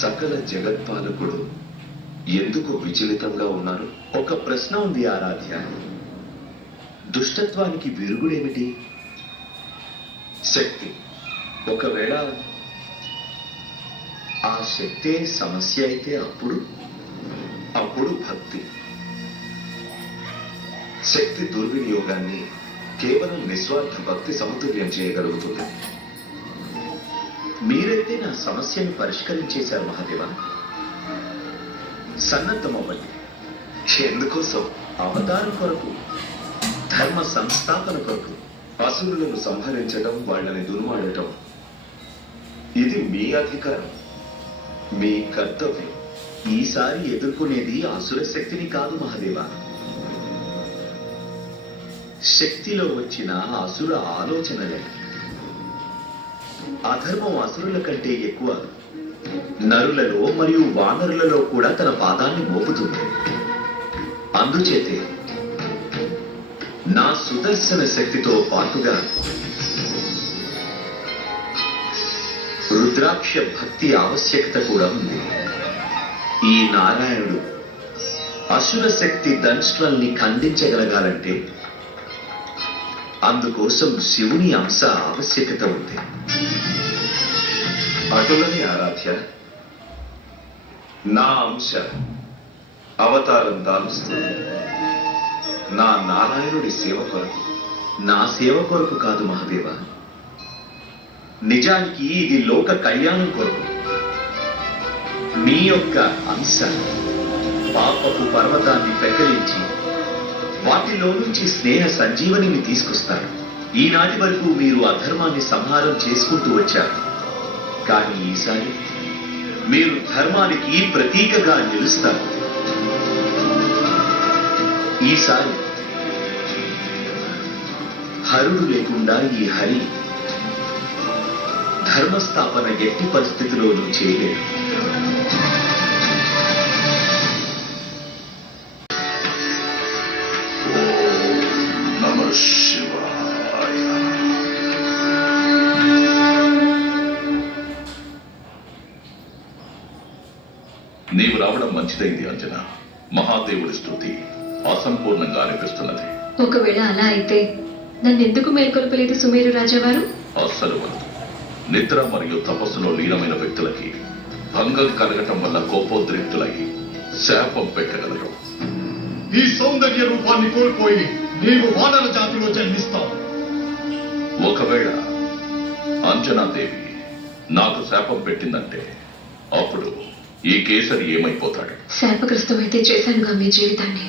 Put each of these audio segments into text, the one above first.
సకల జగత్పాలకుడు ఎందుకు విచలితంగా ఉన్నారు? ఒక ప్రశ్న ఉంది ఆరాధ్య. దుష్టత్వానికి విరుగుడేమిటి? శక్తి. ఒకవేళ ఆ శక్తే సమస్య అయితే అప్పుడు భక్తి. శక్తి దుర్వినియోగాన్ని కేవలం నిస్వార్థ భక్తి సమతుల్యం చేయగలుగుతుంది. మీరైతే నా సమస్యను పరిష్కరించేశారు మహాదేవ. సన్నద్ధమవ్వండి. ఎందుకోసం? అవతారం కొరకు, ధర్మ సంస్థాపన కొరకు. అసురులను సంహరించడం, వాళ్ళని దుర్మాడటం ఇది మీ అధికారం, మీ కర్తవ్యం. ఈసారి ఎదుర్కొనేది అసుర శక్తిని కాదు మహాదేవ, శక్తిలో వచ్చిన అసుర ఆలోచనలే. అధర్మం అసురుల కంటే ఎక్కువ నరులలో మరియు వానరులలో కూడా తన పాదాన్ని మోపుతుంది. అందుచేతే నా సుదర్శన శక్తితో పాటుగా రుద్రాక్ష భక్తి ఆవశ్యకత కూడా ఉంది. ఈ నారాయణుడు అసుర శక్తి దంష్ట్రల్ని ఖండించగలగాలంటే అందుకోసం శివుని అంశ ఆవశ్యకత ఉంది. అటులని ఆరాధ్య, నా అంశ అవతారం దాలుస్తుంది నా నారాయణుడి సేవ కొరకు. నా సేవ కొరకు కాదు మహాదేవ, నిజానికి ఇది లోక కళ్యాణం కొరకు. మీ యొక్క అంశ పాపపు పర్వతాన్ని పెకలించి వాటిలో నుంచి స్నేహ సంజీవనిని తీసుకొస్తారు. ఈనాటి వరకు మీరు అధర్మాన్ని సంహారం చేసుకుంటూ వచ్చారు, కానీ ఈసారి మీరు ధర్మానికి ప్రతీకగా నిలుస్తారు. ఈసారి హరుడు లేకుండా ఈ హరి ధర్మస్థాపన ఎట్టి పరిస్థితిలోనూ చేయలేడు. నీవు రావడం మంచిదైంది అంజన. మహాదేవుడి స్తుతి అసంపూర్ణంగా అనిపిస్తున్నది. ఒకవేళ అలా అయితే నన్నెందుకు మేల్కొల్పలేదు సుమేరు రాజావారు? అస్సలు వద్దు. నిద్ర మరియు తపస్సులో లీనమైన వ్యక్తులకి భంగం కలగటం వల్ల కోపోద్రిక్తులై శాపం పెట్టగలరు. ఈ సౌందర్య రూపాన్ని కోల్పోయి నీవు వానర జాతిలో జన్మిస్తావు. ఒకవేళ అంజనాదేవి నాకు శాపం పెట్టిందంటే అప్పుడు ఈ కేసరి ఏమైపోతాడు? శాపగ్రస్తమైతే చేశానుగా మీ జీవితాన్ని.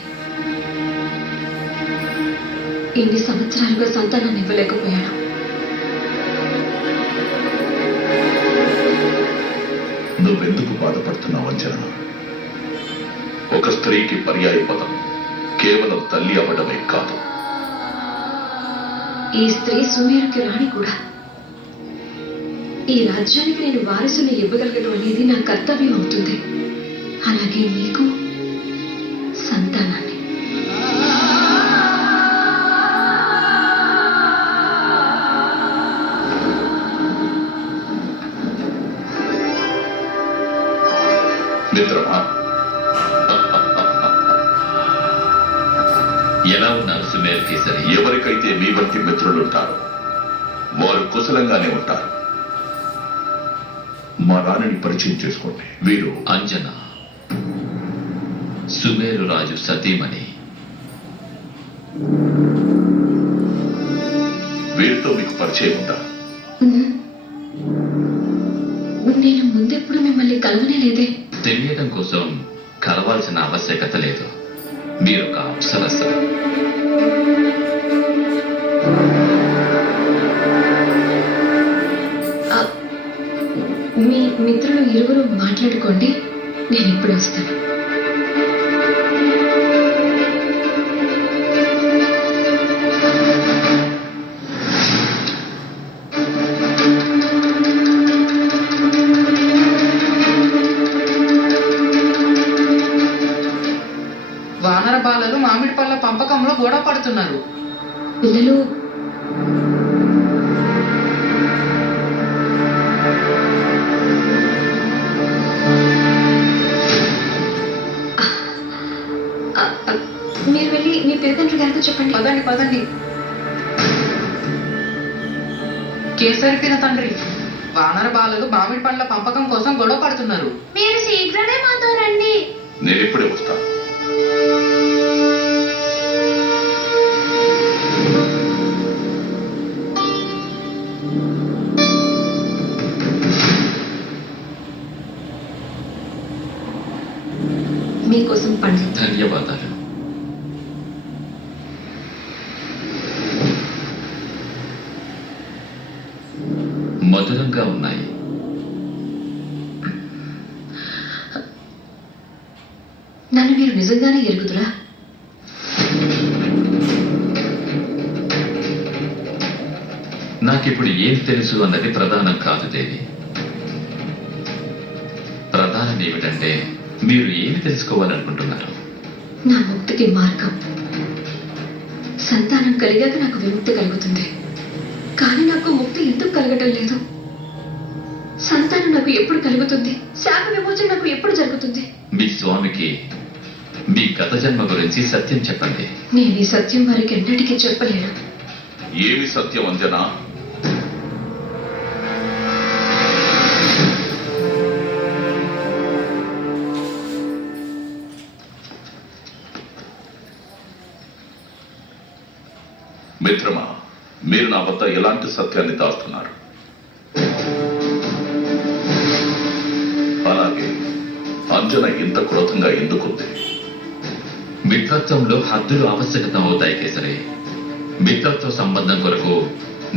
ఇన్ని సంవత్సరాలుగా సంతానాన్ని ఇవ్వలేకపోయాను. నువ్వెందుకు బాధపడుతున్నావు అంజన? ఒక స్త్రీకి పర్యాయ పదం కేవలం తల్లి అవ్వడమే కాదు. ఈ స్త్రీ సుమేరుకి రాణి కూడా. ఈ రాజ్యానికి నేను వారసుని ఇవ్వగలగడం అనేది నా కర్తవ్యం అవుతుంది. అలాగే మీకు సంతానాన్ని. మిత్రమా, ఎలా ఉన్నారు సుమేరు కేసరి? ఎవరికైతే మీ వంటి మిత్రులుంటారో వారు కుశలంగానే ఉంటారు. మా రాణిని పరిచయం చేసుకోండి. వీరు అంజన, సుమేరు రాజు సతీమణి. వీరితో మీకు పరిచయం ఉందా? నేను ముందెప్పుడు మిమ్మల్ని కలవనే లేదే. తెలియడం కోసం కలవాల్సిన ఆవశ్యకత లేదు. మీరొక అప్సరస. మీ మిత్రులు ఇరువురు మాట్లాడుకోండి, నేను ఇప్పుడు వస్తాను. వానర బాలలు మామిడి పళ్ళ పంపకంలో గొడవ పడుతున్నారు. పిల్లలు మీరు వెళ్ళి మీ పెద్దతండ్రి గారితో చెప్పండి. పదండి పదండి. కేసరి తండ్రి, వానర బాలలు మామిడి పండ్ల పంపకం కోసం గొడవ పడుతున్నారు. మీరు శీఘ్రమే మాతో రండి. నేను ఇప్పుడే వస్తాను. మీకోసం పండ్లు. ధన్యవాదాలు. మధురంగా ఉన్నాయి. నన్ను మీరు నిజంగానే ఎరుగుదురా? నాకిప్పుడు ఏం తెలుసు అన్నది ప్రధానం కాదు దేవి. ప్రధానం ఏమిటంటే మీరు ఏమి తెలుసుకోవాలనుకుంటున్నారు? నా ముక్తికి మార్గం. సంతానం కలిగాక నాకు విముక్తి కలుగుతుంది, కానీ నాకు ముక్తి ఎందుకు కలగటం లేదు? సంతానం నాకు ఎప్పుడు కలుగుతుంది? శాప విమోచన నాకు ఎప్పుడు జరుగుతుంది? మీ స్వామికి మీ గత జన్మ గురించి సత్యం చెప్పండి. నేను ఈ సత్యం వారికి ఎన్నటికీ చెప్పలేను. ఏమి సత్యం అంజనా? మిత్రమా, మీరు నా వద్ద ఎలాంటి సత్యాన్ని దాస్తున్నారు? అలాగే అంజన ఇంత క్రోధంగా ఎందుకుంది? మిత్రత్వంలో హద్దులు ఆవశ్యకత అవుతాయి కేసరి. మిత్రత్వ సంబంధం కొరకు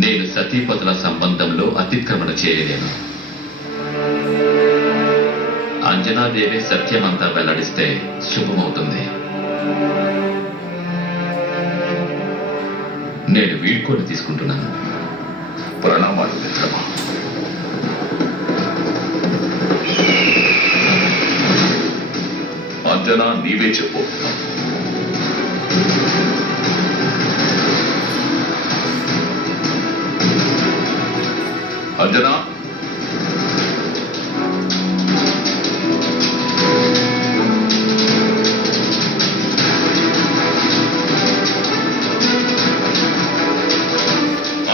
నేను సతీపతుల సంబంధంలో అతిక్రమణ చేయలేను. అంజనాదేవి సత్యమంతా వెల్లడిస్తే శుభమవుతుంది. నేను వీడ్కోలు తీసుకుంటున్నాను. ప్రణామాలు మిత్రమా. అంజనా, నీవే చెప్పు. అంజనా,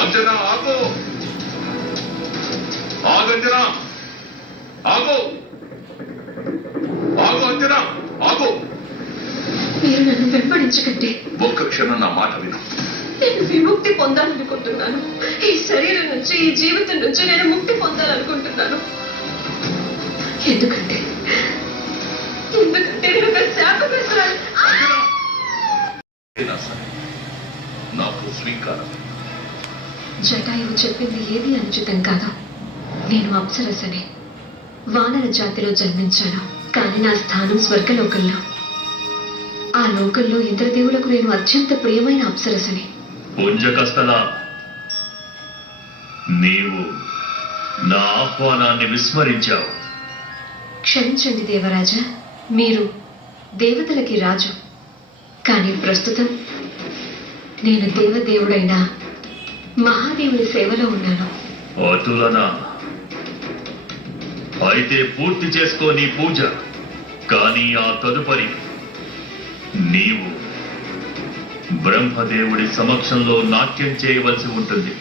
అంజనా ఆగు. ఆగంజనా, ఆగు. ఆగు అంజనా, ఆగు. మీరు నన్ను వెంబడించకండి. ఒక్క క్షణం నా మాట విను. నేను విముక్తి పొందాలనుకుంటున్నాను. ఈ శరీరం నుంచి, ఈ జీవితం నుంచి నేను ముక్తి పొందాలనుకుంటున్నాను. ఎందుకంటే నేను ఒక శాపగ్రస్తురాలు. అయినా సరే నాకు స్వీకారం. జటాయువు చెప్పింది ఏది అనుచితం కాదు. నేను అప్సరసని, వానర జాతిలో జన్మించాను. కానీ నా స్థానం స్వర్గలోకంలో. ఆ లోకంలో ఇంద్రదేవులకు నేను అత్యంత ప్రియమైన అప్సరసని. పుంజకస్థల, నీవు నా ఆహ్వానాన్ని విస్మరించావు. క్షమించండి దేవరాజా, మీరు దేవతలకి రాజు. కానీ ప్రస్తుతం నేను దేవదేవుడైన మహాదేవుని సేవలో ఉన్నాను. అతులనా? అయితే పూర్తి చేసుకో నీ పూజ. కానీ ఆ తదుపరి నీవు బ్రహ్మదేవుడి సమక్షంలో నాట్యం చేయవలసి ఉంటుంది.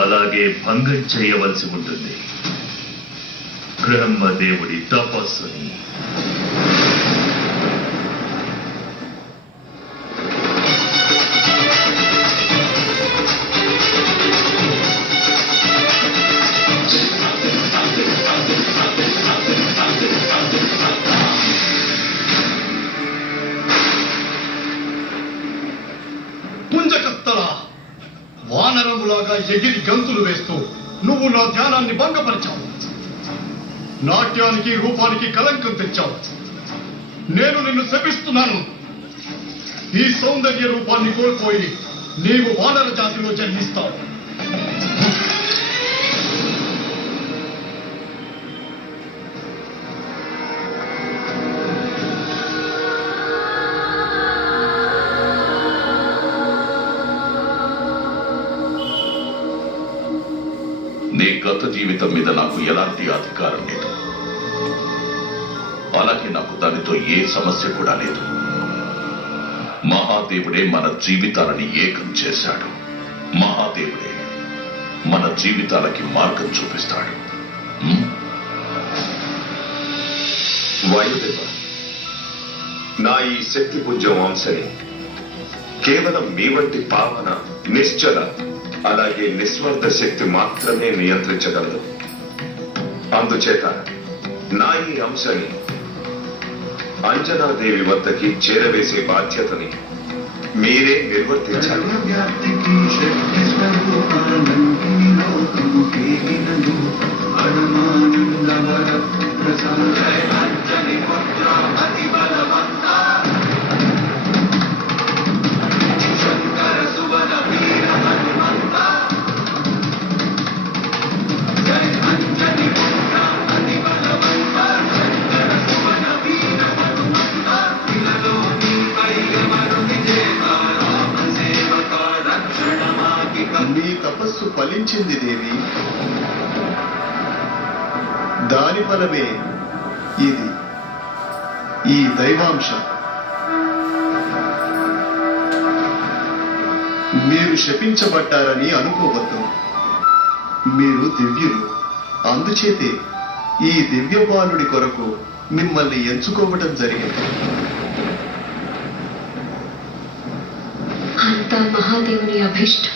అలాగే భంగం చేయవలసి ఉంటుంది బ్రహ్మదేవుడి తపస్సుని. పుంజకత్తలా, వానరములాగా ఎగిరి గంతులు వేస్తూ నువ్వు నా ధ్యానాన్ని భంగపరిచావు. నాట్యానికి, రూపానికి కలంకం తెచ్చావు. నేను నిన్ను శపిస్తున్నాను. ఈ సౌందర్య రూపాన్ని కోల్పోయి నీవు వానర జాతిలో జన్మిస్తావు. నీ గత జీవితం మీద నాకు ఎలాంటి అధికారం లేదు. అలాగే నాకు దానితో ఏ సమస్య కూడా లేదు. మహాదేవుడే మన జీవితాలని ఏకం చేశాడు. మహాదేవుడే మన జీవితాలకి మార్గం చూపిస్తాడు. వాయుదేవ, నా ఈ శక్తి పుంజం అంశని కేవలం మీ వంటి పావన, నిశ్చల, అలాగే నిస్వార్థ శక్తి మాత్రమే నియంత్రించగలదు. అందుచేత నా ఈ అంశని అంజనాదేవి వద్దకి చేరవేసే బాధ్యతని మీరే నిర్వర్తించాలి. నీ తపస్సు ఫలించింది దేవి. దాని ఫలమే ఇది, ఈ దైవాంశ. మీరు శపించబడ్డారని అనుకోవద్దు. మీరు దివ్యులు. అందుచేతే ఈ దివ్యబాలుడి కొరకు మిమ్మల్ని ఎంచుకోవటం జరిగింది. అంతా మహాదేవుని అభిష్టం.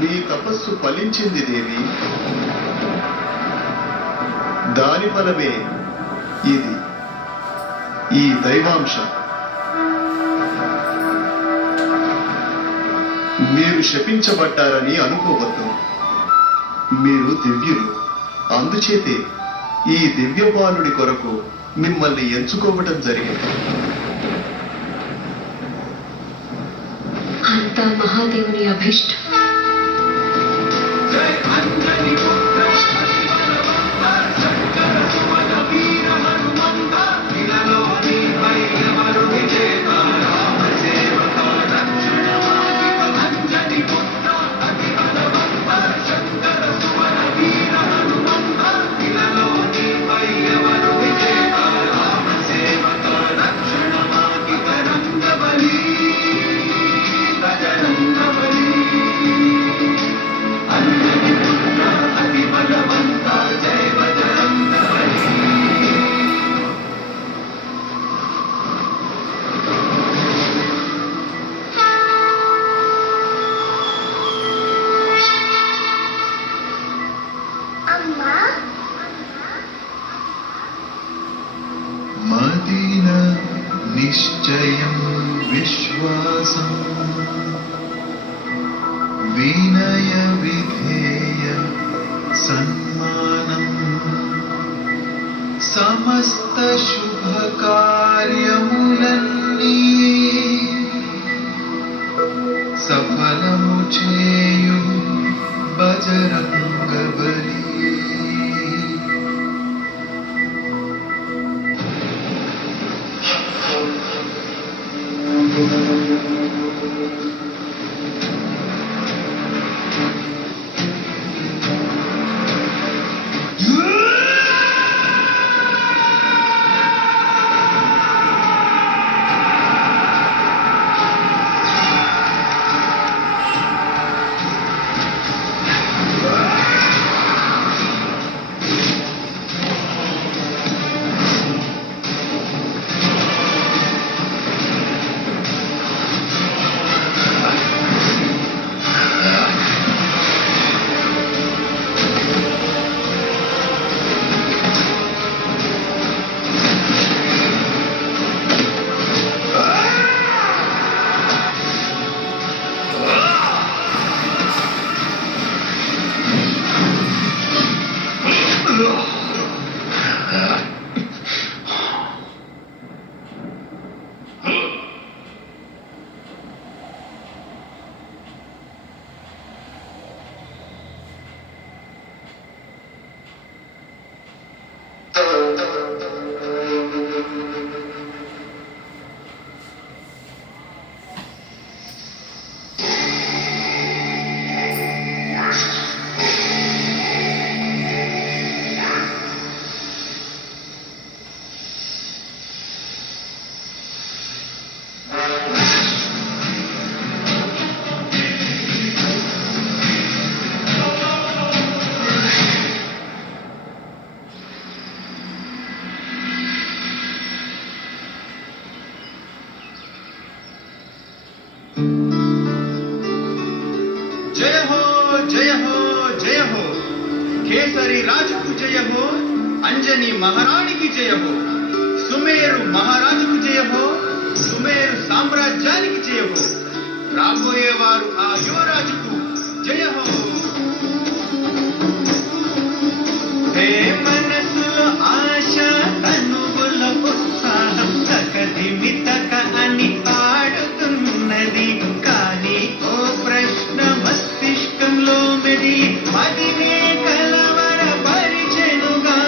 నీ తపస్సు ఫలించింది దేవి. దాని ఫలమే ఇది, ఈ దైవాంశ. మీరు శపించబడ్డారని అనుకోవద్దు. మీరు దివ్యులు. అందుచేతే ఈ దివ్యబాలుడి కొరకు మిమ్మల్ని ఎంచుకోవటం జరిగింది. అంతా మహాదేవుని అభిష్టం. మదిన నిశ్చయం విశ్వాసం వినయ విధేయ సన్మానం సమస్త శుభ కార్యములన్నీ సఫలము చేయు బజరంగబలి. కేసరి రాజుకు జయ హో, అంజని మహారాణికి జయ హో, సుమేరు మహారాజుకు జయ హో, సుమేరు సామ్రాజ్యానికి జయ హో, రాబోయేవారు ఆ యువరాజుకు జయ హో. హే మనసులో ఆశ తనువుల ఉత్సాహం తకదిమితక అని పాడుతున్నది, కానీ ఓ ప్రశ్న మస్తిష్కంలో మెదిలి మదినే కలవర పరిచెనుగా.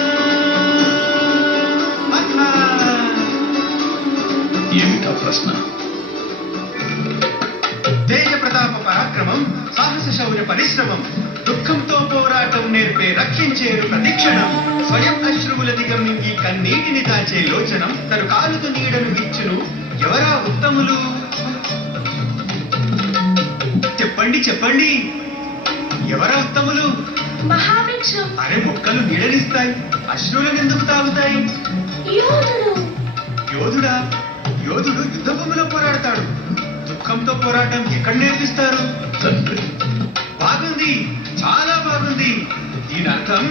ఏమిటా ప్రశ్న? తేజ ప్రతాప పరాక్రమం, సాహస శౌర్య పరిశ్రమం, దుఃఖంతో పోరాటం నేర్పే రక్షించేరు ప్రతిక్షణం, స్వయం అశ్రువుల దిగమింగి కన్నీటిని దాచే లోచనం, తను కాలుతు నీడను ఇచ్చును ఎవరా ఉత్తములు? చెప్పండి చెప్పండి, ఎవరా ఉత్తములు? మహావృక్షం. అరే మొక్కలు నీడనిస్తాయి, అశ్రువులను ఎందుకు తాగుతాయి? యోధుడు. యోధుడా? యోధుడు యుద్ధ భూమిలో పోరాడతాడు. దుఃఖంతో పోరాటం ఎక్కడ నేర్పిస్తారు? తండ్రి. బాగుంది, చాలా బాగుంది. దీని అర్థం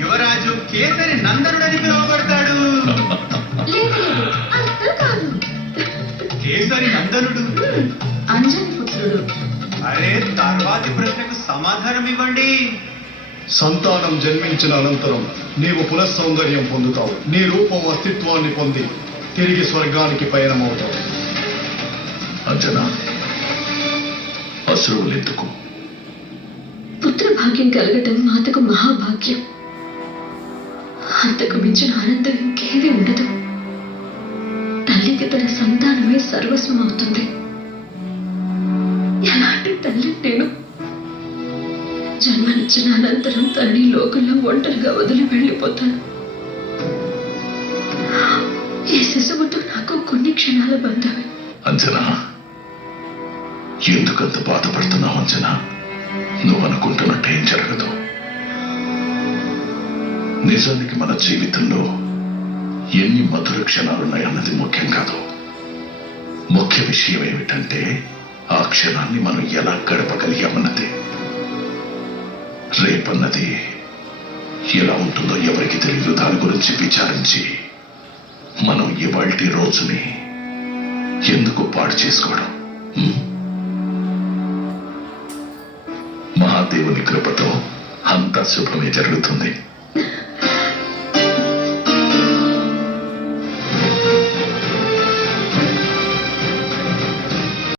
యువరాజు కేసరి నందనుడని పిలువబడతాడు. లేదు లేదు, అస్సలు కాదు. కేసరి నందనుడు అంజని పుత్రుడు. అరే తర్వాతి ప్రశ్నకు సమాధానం ఇవ్వండి. సంతానం జన్మించిన అనంతరం నీవు పునఃసౌందర్యం పొందుతావు. నీ రూపం అస్తిత్వాన్ని పొంది తిరిగి స్వర్గానికి పయనమవుతావు. అంజనా, అశ్రువులెందుకు? పుత్ర భాగ్యం కలగటం మాతకు మహాభాగ్యం. అంతకు మించిన ఆనందం ఇంకేది ఉండదు. తల్లికి తన సంతానమే సర్వస్వం అవుతుంది. ఎలాంటి తల్లి నేను? జన్మనిచ్చిన అనంతరం తల్లి లోకంలో ఒంటరిగా వదిలి వెళ్ళిపోతాను. ఈ శిశువుతో నాకు కొన్ని క్షణాల బంధమే. అంజనా, ఎందుకంత బాధపడుతున్నావు? అంజనా, నువ్వు అనుకుంటున్నట్టు ఏం జరగదు. నిజానికి మన జీవితంలో ఎన్ని మధుర క్షణాలున్నాయన్నది ముఖ్యం కాదు. ముఖ్య విషయం ఏమిటంటే ఆ క్షణాన్ని మనం ఎలా గడపగలిగామన్నది. రేపన్నది ఎలా ఉంటుందో ఎవరికి తెలియదు. దాని గురించి విచారించి మనం ఇవాల్టి రోజుని ఎందుకు పాడు చేసుకోవడం? మహాదేవుని కృపతో అంతా శుభమే జరుగుతుంది.